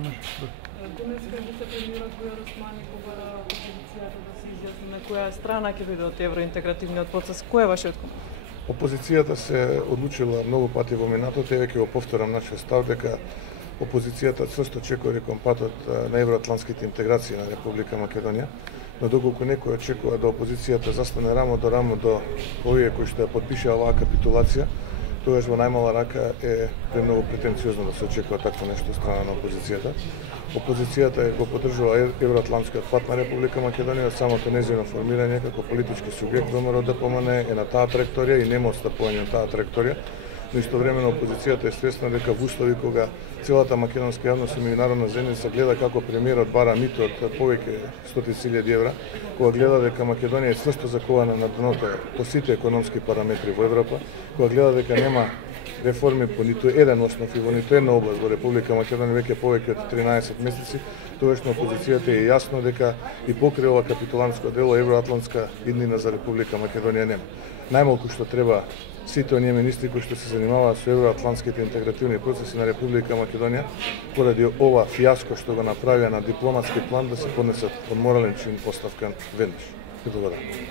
Денеска вице-премиерот Бујар Османи побара опозицијата да се изјасни на која страна ќе биде од евроинтегративниот процес. Кој е вашиот коментар? Опозицијата се одлучила многу пати во минатото и веќе го повторам нашиот став дека опозицијата цврсто чекори кон патот на евроатлантските интеграции на Република Македонија, но доколку некој очекува да опозицијата застане рамо до овие кои што ја подпишаа оваа капитулација, тогаш во најмала рака е премногу претенциозно да се очекува такво нешто од страна на опозицијата. Опозицијата го поддржува евроатлантскиот пат на Република Македонија од самото нејзино формирање како политички субјект ВМРО ДПМН е на таа траекторија и нема отстапување од таа траекторија. Но истовремено опозицијата е свесна дека во услови кога целата македонска јавност и меѓународна заедница гледа како премиерот бара мито од повеќе стотици илјади евра, кога гледа дека Македонија е цврсто закована на дното по сите економски параметри во Европа, кога гледа дека нема реформи по ниту еден основ и во ниту една област во Република Македонија веќе повеќе од 13 месеци, тогаш на опозицијата е јасно дека и покрај ова капитулантско дело евроатлантска иднина за Република Македонија нема. Најмалку што треба сите оние министри кои што се занимаваат со евроатлантските интегративни процеси на Република Македонија, поради ова фијаско што го направија на дипломатски план, да се поднесат од морален чин оставка веднаш. Благодарам.